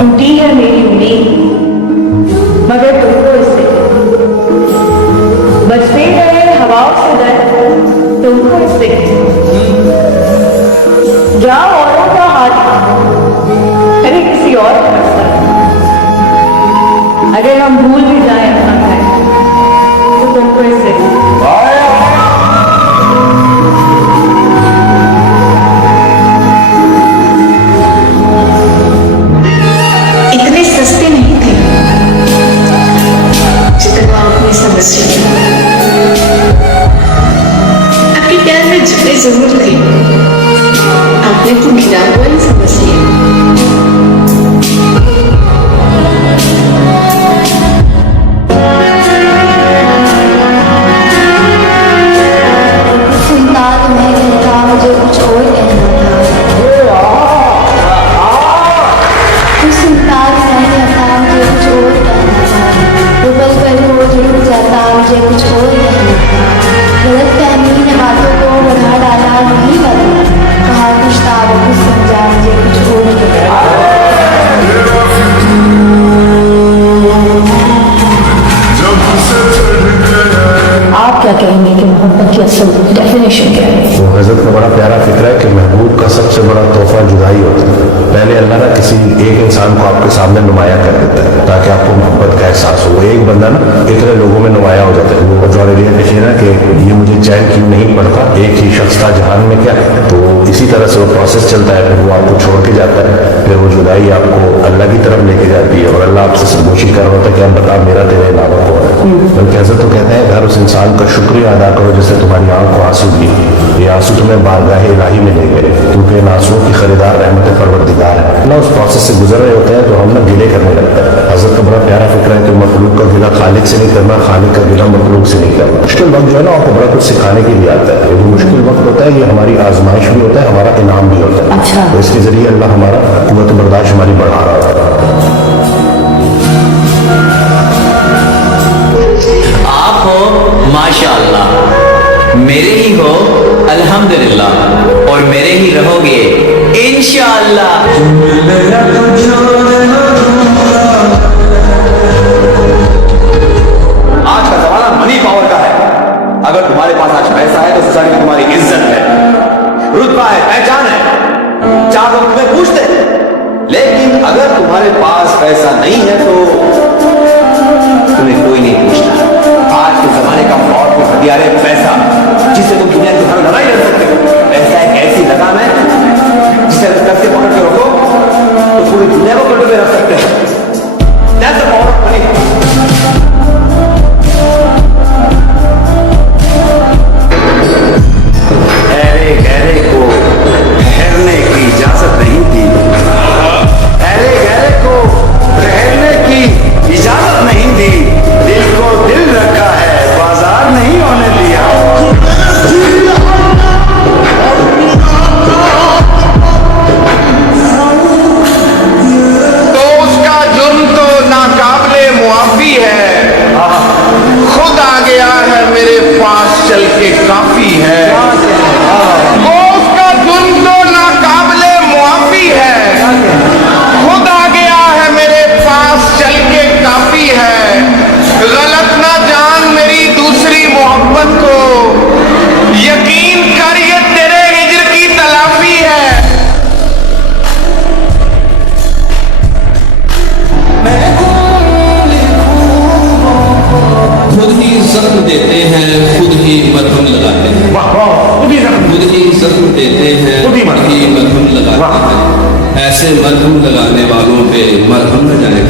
टूटी है मेरी उम्मीद मगर तुमको इससे बचते गए हवाओं से डर तुमको इससे जाओ औरों का हाथ कभी किसी और का रास्ता अगर हम भूल भी जाए अपना घर तो तुमको इससे इतने सस्ते नहीं थे जितना आपने समझ आपके प्यार में झुके जरूर थे आपने तो गिरा हुआ ही समझ लिया सुनता तो मैं कहता मुझे कुछ और कहना था सुनता तो मैं कहता मुझे कुछ और कहना था वो पल पल वो जुड़ जाता मुझे कुछ और कहना था गलत फहमी ने बातों को बढ़ा डाला नहीं बदला कहा कुछ था वो कुछ समझा मुझे कुछ और कहना आप क्या कहेंगे कि मोहब्बत की असल डेफिनेशन क्या है? तो हजरत का बड़ा प्यारा फिक्र है कि महबूब का सबसे बड़ा तोहफा जुदाई होता है। पहले अल्लाह ना किसी एक इंसान को आपके सामने नुमाया कर देता है ताकि आपको मोहब्बत का एहसास हो। वो एक बंदा ना इतने लोगों में नुमाया हो जाता है। वो जौहरिया कहिए ना कि ये मुझे चैन क्यों नहीं पड़ता, एक ही शख्स था जहान में क्या। तो इसी तरह से वो प्रोसेस चलता है। फिर वो आपको छोड़ के जाता है, फिर वो जुदाई आपको अल्लाह की तरफ लेके जाती है और अल्लाह आपसे सरगोशी कर रहा होता है कि आप बता मेरा तेरे अलावा कौन है। बल्कि हजरत तो कहते हैं हर उस इंसान का शुक्रिया अदा करो जैसे तुम्हारी आंख को आंसू दी, ये आंसू तुम्हें बारगाह इलाही में ले गए क्योंकि इन आंसुओं की खरीदार रहमत परवरदिगार है ना। उस प्रोसेस से गुजर रहे होते हैं तो हम ना गिले करने लगते हैं। हजरत का बड़ा प्यारा फिक्र है कि मखलूक का गिला खालिक से नहीं करना, खालिक का गिला मखलूक से नहीं करना। मुश्किल वक्त जो है ना आपको बड़ा कुछ सिखाने के लिए आता है। ये मुश्किल वक्त होता है, ये हमारी आजमाइश भी होता है, हमारा इनाम भी होता है। अच्छा। तो इसके जरिए अल्लाह हमारा कुव्वत बर्दाश्त हमारी बढ़ा रहा होता है। आप हो माशाअल्लाह, मेरे ही हो अल्हम्दुलिल्लाह और मेरे ही रहोगे इंशाअल्लाह। आज का जमाना मनी पावर का है। अगर तुम्हारे पास आज पैसा है तो सोसाइटी में तुम्हारी इज्जत है, रुतबा है, पहचान है, चार लोग तुम्हें पूछते हैं। लेकिन अगर तुम्हारे पास पैसा नहीं है तो तुम्हें कोई नहीं पूछता। आज के जमाने का फ्रॉड को हथियार है पैसा, जिससे तुम दुनिया के साथ लड़ाई लड़ सकते हो। पैसा एक ऐसी लगाम है जिसे अगर कसके पकड़ के रखो तो पूरी दुनिया को कंट्रोल में रख सकते हैं। That's the power of money. Array गहरे को ठहरने की इजाजत नहीं थी, ऐरे गहरे को ठहरने की इजाजत नहीं दी, दिल को दिल रखा है बाजार नहीं होने दिया। तो उसका जुर्म तो नाकाबिले मुआफी है, खुद आ गया है मेरे पास चल के काफी है। वो उसका जुर्म तो नाकाबिले मुआफी है, खुद आ गया है मेरे पास चल के काफी है। गलत ना जान मेरी दूसरी मोहब्बत को, यकीन कर ये तेरे हिज्र की तलाफी है। खुद ही जख्म देते हैं, खुद ही मरहम लगाते हैं। खुद ही जख्म देते हैं, खुद ही मरहम लगाते हैं। ऐसे मरहम लगाने वालों पे मरहम न जाए।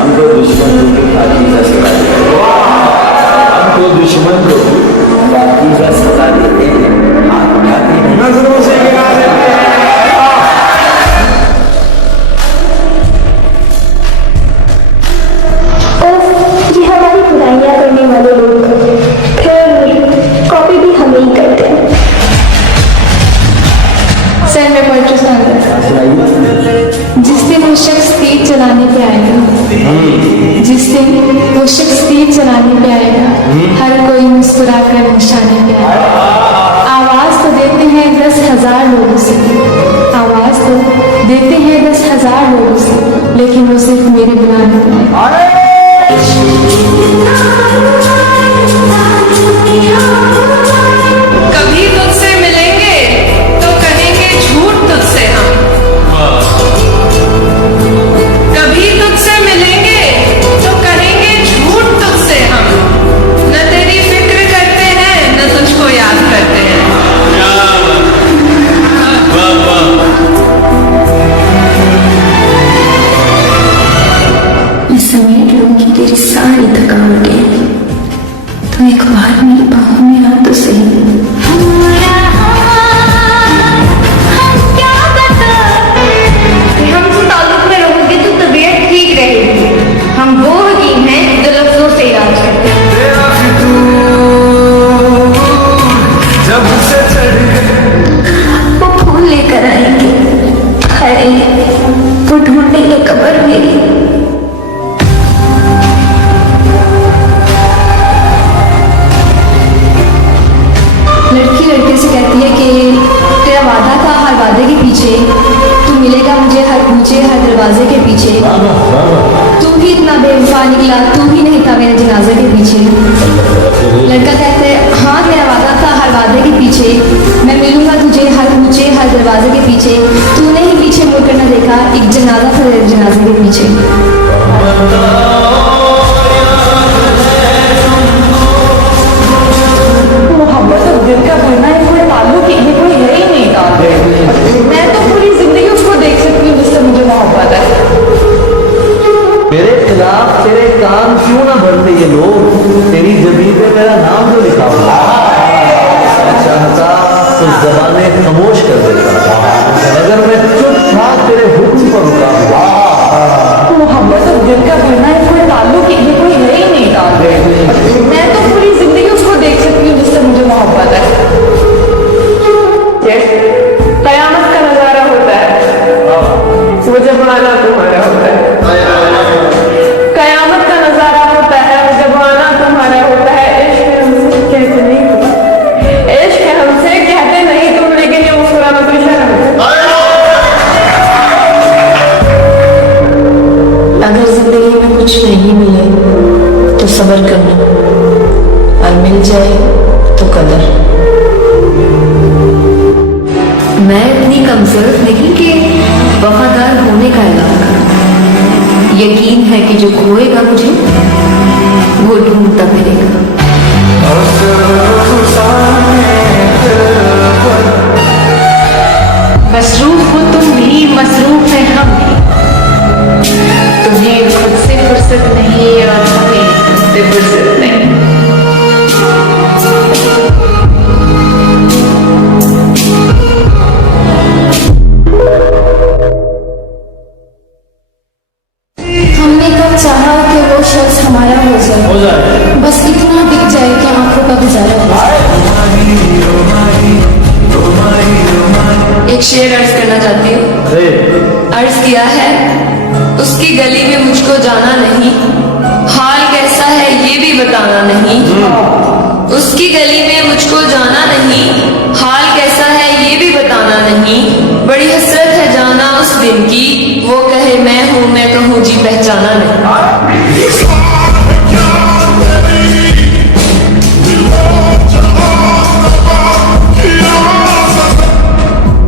हमको दुश्मन को पाकीज़ा सजा देते हैं। हमको दुश्मन को पाकीज़ा सजा देते हैं। हाथ उठाते हैं, नजरों से गिरा देते हैं। ये हमारी बुराइयां करने वाले लोग थे, फिर कॉपी भी हमें ही करते हैं। सर मैं पोइट्री चुराकर निशाने पे आए। आवाज तो देते हैं 10,000 लोगों से, आवाज तो देते हैं 10,000 लोगों से, लेकिन वो सिर्फ मेरे बुलाने पे आए। कभी तुझसे मिलेंगे तो कहेंगे झूठ तुझसे हम, कभी तुझसे मिलेंगे तो कहेंगे झूठ तुझसे हम, न तेरी फिक्र करते हैं न तुझको याद करते हैं। मैं समेट लूंगी तेरी सारी थकावटें, तो एक बार मेरी बाहों में आ तो सही। हम तो ताल्लुक में रहोगे तो तबीयत ठीक रहेगी। हम वो हकीम हैं जो लफ्जों से इलाज करते हैं। वो फूल लेकर आएंगे, अरे वो ढूंढेंगे कब्र मेरी। लड़की लड़के से कहती है कि तेरा वादा था हर वादे के पीछे, तू मिलेगा मुझे हर कूचे हर दरवाजे के पीछे। तू भी इतना बेवफा निकला, तू ही नहीं था मेरे जनाजे के पीछे। लड़का कहता है हाँ मेरा वादा था हर वादे के पीछे, मैं मिलूंगा तुझे हर कूचे हर दरवाजे के पीछे। तूने ही पीछे मुड़कर न देखा, एक जनाजा था तेरे जनाजे के पीछे। मोहब्बत और दिल का भरना है, कोई ताल्लुक ही ये कोई है ही नहीं था। मैं तो पूरी जिंदगी उसको देख सकती हूँ जिससे मुझे मोहब्बत है। मेरे खिलाफ तेरे कान क्यों ना भरते ये लोग, तेरी जमीन पे मेरा नाम जो लिखा हुआ चाहता तो जबाने खामोश कर देता, अगर मैं चुप था तेरे हुक्म पर रुका हुआ। मोहब्बत और दिल का भरना है, कोई ताल्लुक ही ये कोई है ही नहीं था। मैं तो पूरी जिंदगी उसको देख सकती हूँ जिससे मुझे मोहब्बत है। कयामत का नजारा होता है वो जब आना तुम्हारा होता है। कयामत का नजारा होता है वो जब आना तुम्हारा होता है। इश्क है हमसे कहते नहीं तुम, लेकिन ये मुस्कुराना तो शर्म है। अगर जिंदगी में कुछ नहीं मिले तो सब्र करना, और मिल जाए तो कदर। मैं इतनी कमजोर नहीं कि वफादार होने का ऐलान करूं। यकीन है कि जो खोएगा मुझे वो ढूंढता मिलेगा। मसरूफ हो तुम भी, मसरूफ है हम भी। तुम्हें खुद से फुर्सत नहीं और हमें खुद से फुर्सत नहीं। हमने कब चाहा कि वो शख्स हमारा हो जाए, बस इतना दिख जाए कि आंखों का गुजारा हो जाए। एक शेर अर्ज करना चाहती हूँ। अर्ज किया है, उसकी गली में मुझको जाना नहीं, हाल कैसा है ये भी बताना नहीं। उसकी गली में मुझको जाना नहीं, हाल कैसा है ये भी बताना नहीं। बड़ी हसरत है जाना उस दिन की, वो कहे मैं हूँ मैं कहूँ जी पहचाना नहीं।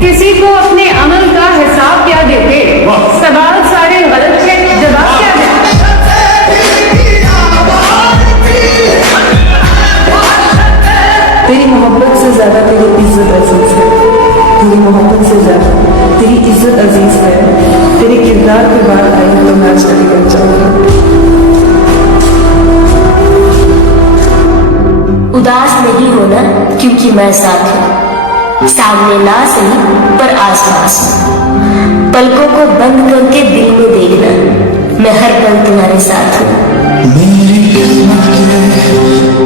किसी को अपने अमल का हिसाब क्या देते, सवाल सारे गलत है, जवाब क्या देते। तेरी मोहब्बत से ज्यादा तेरी इज्जत अजीज है, तेरी मोहब्बत से ज्यादा तेरी इज्जत अजीज है। तेरे किरदार की बात आई तो मैं आज कभी कर जाऊंगा। उदास नहीं होना क्योंकि मैं साथ हूँ, सामने ना सही पर आसपास हूँ। पलकों को बंद करके दिल में देखना, मैं हर पल तुम्हारे साथ हूँ।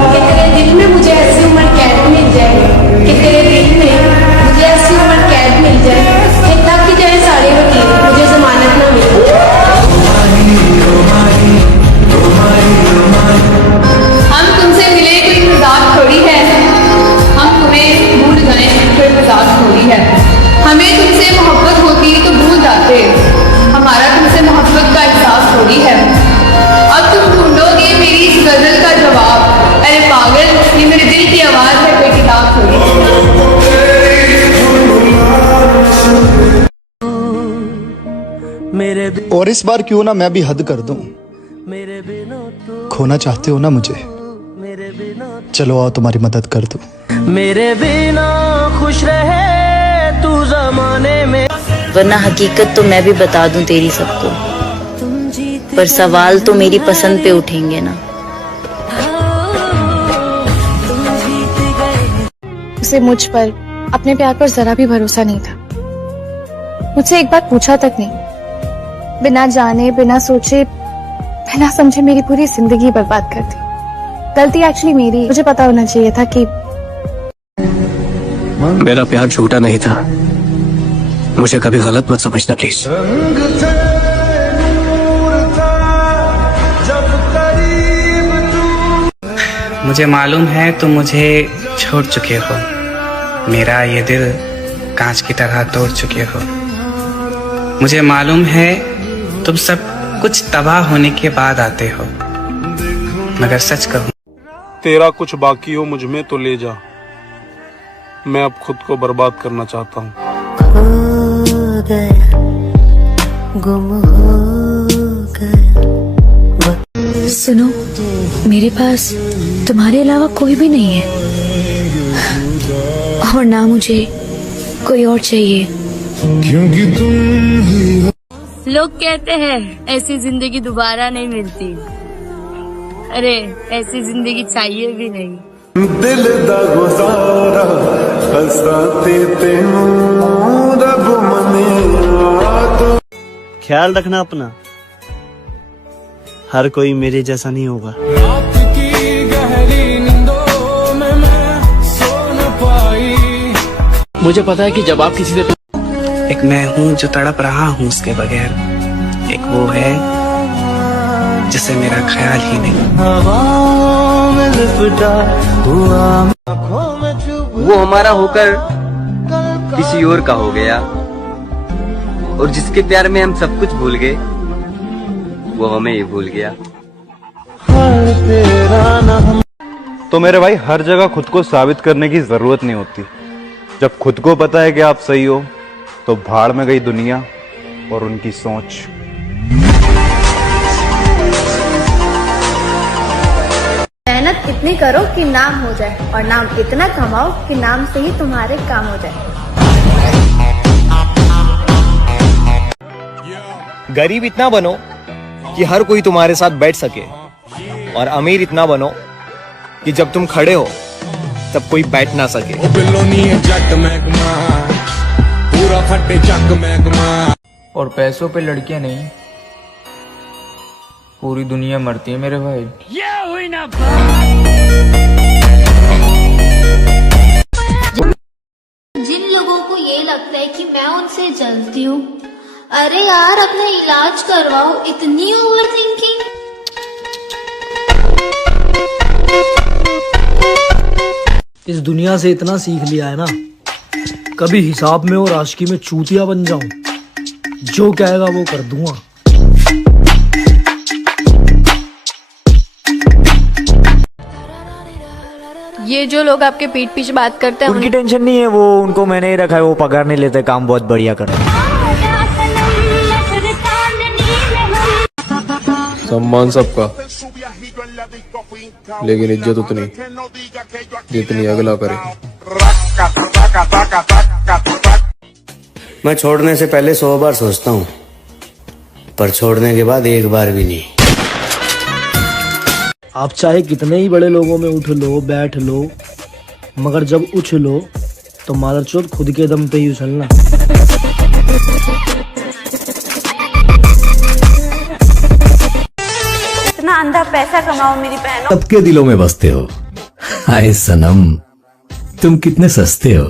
कि तेरे दिल में मुझे ऐसी उम्र कैद मिल जाए, कि तेरे दिल में मुझे ऐसी उम्र कैद मिल जाए कि तक जाए सारे वकील, मुझे जमानत ना मिले। हम तुमसे मिले कोई मजाक थोड़ी है। और इस बार क्यों ना मैं भी हद कर दूं। खोना चाहते हो ना मुझे, चलो आओ तुम्हारी मदद कर दूं। मेरे बिना खुश रहे तू ज़माने में। वरना हकीकत तो मैं भी बता दूं तेरी सबको, पर सवाल तो मेरी पसंद पे उठेंगे ना। उसे मुझ पर, अपने प्यार पर जरा भी भरोसा नहीं था। मुझसे एक बार पूछा तक नहीं। बिना जाने, बिना सोचे, बिना समझे मेरी पूरी जिंदगी बर्बाद कर दी। गलती एक्चुअली मेरी। मुझे पता होना चाहिए था कि मेरा प्यार झूठा नहीं था। मुझे कभी गलत मत समझना प्लीज। मुझे मालूम है तुम मुझे छोड़ चुके हो। मेरा ये दिल कांच की तरह तोड़ चुके हो। मुझे मालूम है तुम सब कुछ तबाह होने के बाद आते हो, मगर सच कहूं, तेरा कुछ बाकी हो मुझ में तो ले जा। मैं अब खुद को बर्बाद करना चाहता हूँ। खो गया, गुम हो गया। सुनो, मेरे पास तुम्हारे अलावा कोई भी नहीं है, और ना मुझे कोई और चाहिए। क्योंकि तुम ही हो। लोग कहते हैं ऐसी जिंदगी दोबारा नहीं मिलती। अरे ऐसी जिंदगी चाहिए भी नहीं। दिल दा गुजारा हंसाते तेनू रब मनेया तो। ख्याल रखना अपना, हर कोई मेरे जैसा नहीं होगा। आपकी गहरी नींदों में मैं सो न पाई। मुझे पता है कि जब आप किसी से, एक मैं हूँ जो तड़प रहा हूँ उसके बगैर, एक वो है जिसे मेरा ख्याल ही नहीं। वो हमारा होकर किसी और का हो गया, और जिसके प्यार में हम सब कुछ भूल गए वो हमें ही भूल गया। तो मेरे भाई, हर जगह खुद को साबित करने की जरूरत नहीं होती। जब खुद को पता है कि आप सही हो तो भाड़ में गई दुनिया और उनकी सोच। मेहनत इतनी करो कि नाम हो जाए, और नाम इतना कमाओ कि नाम से ही तुम्हारे काम हो जाए। गरीब इतना बनो कि हर कोई तुम्हारे साथ बैठ सके, और अमीर इतना बनो कि जब तुम खड़े हो तब कोई बैठ ना सके। पूरा फटे चक महकमा। और पैसों पे लड़कियां नहीं, पूरी दुनिया मरती है मेरे भाई। ये हुई ना जिन लोगों को ये लगता है कि मैं उनसे जलती हूँ, अरे यार अपना इलाज करवाओ, इतनी ओवर थिंकिंग। इस दुनिया से इतना सीख लिया है ना, कभी हिसाब में और आशिकी में चूतिया बन जाऊं, जो कहेगा वो कर दूंगा। ये जो लोग आपके पीठ पीछे बात करते हैं उनकी टेंशन नहीं है, वो उनको मैंने ही रखा है, वो पगार नहीं लेते, काम बहुत बढ़िया करते हैं। सम्मान सबका, लेकिन इज्जत उतनी जितनी अगला करे। मैं छोड़ने से पहले 100 बार सोचता हूँ, पर छोड़ने के बाद एक बार भी नहीं। आप चाहे कितने ही बड़े लोगों में उठ लो, बैठ लो, मगर जब उछलो तो मादरचोद खुद के दम पे ही उछलना। इतना अंधा पैसा कमाओ मेरी बहनों। सबके दिलों में बसते हो। हाय सनम, तुम कितने सस्ते हो।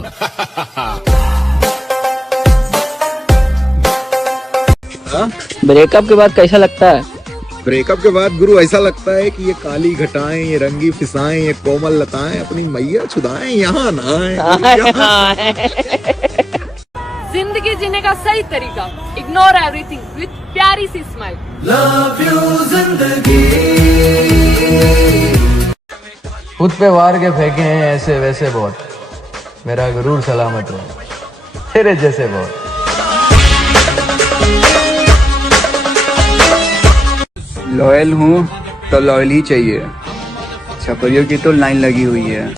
ब्रेकअप के बाद कैसा लगता है? ब्रेकअप के बाद गुरु ऐसा लगता है कि ये काली घटाएं, ये रंगी फिसाएं, ये कोमल लताएं अपनी मैया छुदाएं, यहाँ ना आए। जिंदगी जीने का सही तरीका, इग्नोर एवरीथिंग विद प्यारी सी स्माइल। लव यू जिंदगी। खुद पे वार के फेंके हैं ऐसे वैसे बहुत, मेरा गुरूर सलामत रहे तेरे जैसे बहुत। लॉयल हूँ तो लॉयल ही चाहिए। छपरियों की तो लाइन लगी हुई है।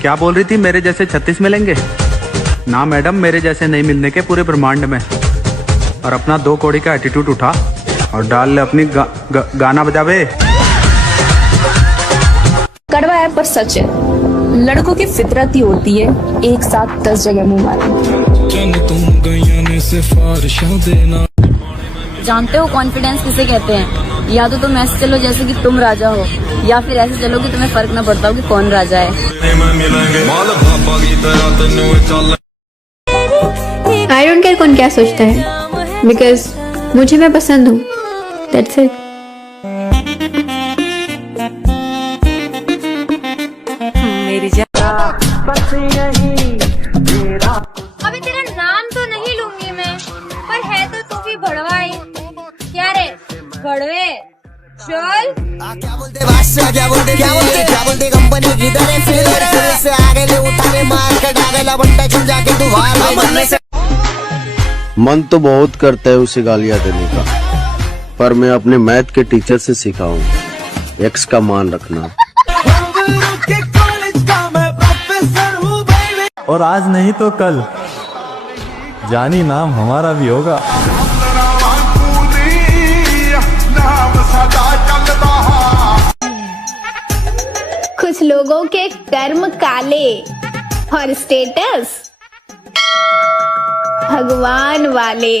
क्या बोल रही थी, मेरे जैसे 36 मिलेंगे? ना मैडम, मेरे जैसे नहीं मिलने के पूरे ब्रह्मांड में। और अपना 2 कौड़ी का एटीट्यूड उठा और डाल ले अपनी गाना बजावे। कड़वा है पर सच है, लड़कों की फितरत ही होती है एक साथ 10 जगह मुंह मारना। जानते हो कॉन्फिडेंस किसे कहते हैं? या तो तुम ऐसे चलो जैसे कि तुम राजा हो, या फिर ऐसे चलो कि तुम्हें फर्क न पड़ता हो कि कौन राजा है। आई डोंट केयर कौन क्या सोचता है, बिकॉज मुझे मैं पसंद हूँ, दैट्स इट। अभी तेरा नाम तो नहीं लूंगी मैं, पर है तो तू भी भड़वाई। क्या रे भड़वे, चल। क्या बोलते कंपनी किधर है, फिर से आगे ले उठाने मार के डागला बंटा चुन जाके तू बाहर। मन तो बहुत करता है उसे गालियां देने का, पर मैं अपने मैथ के टीचर से सीखा हूँ एक्स का मान रखना। और आज नहीं तो कल जानी नाम हमारा भी होगा। कुछ लोगों के कर्म काले और स्टेटस भगवान वाले।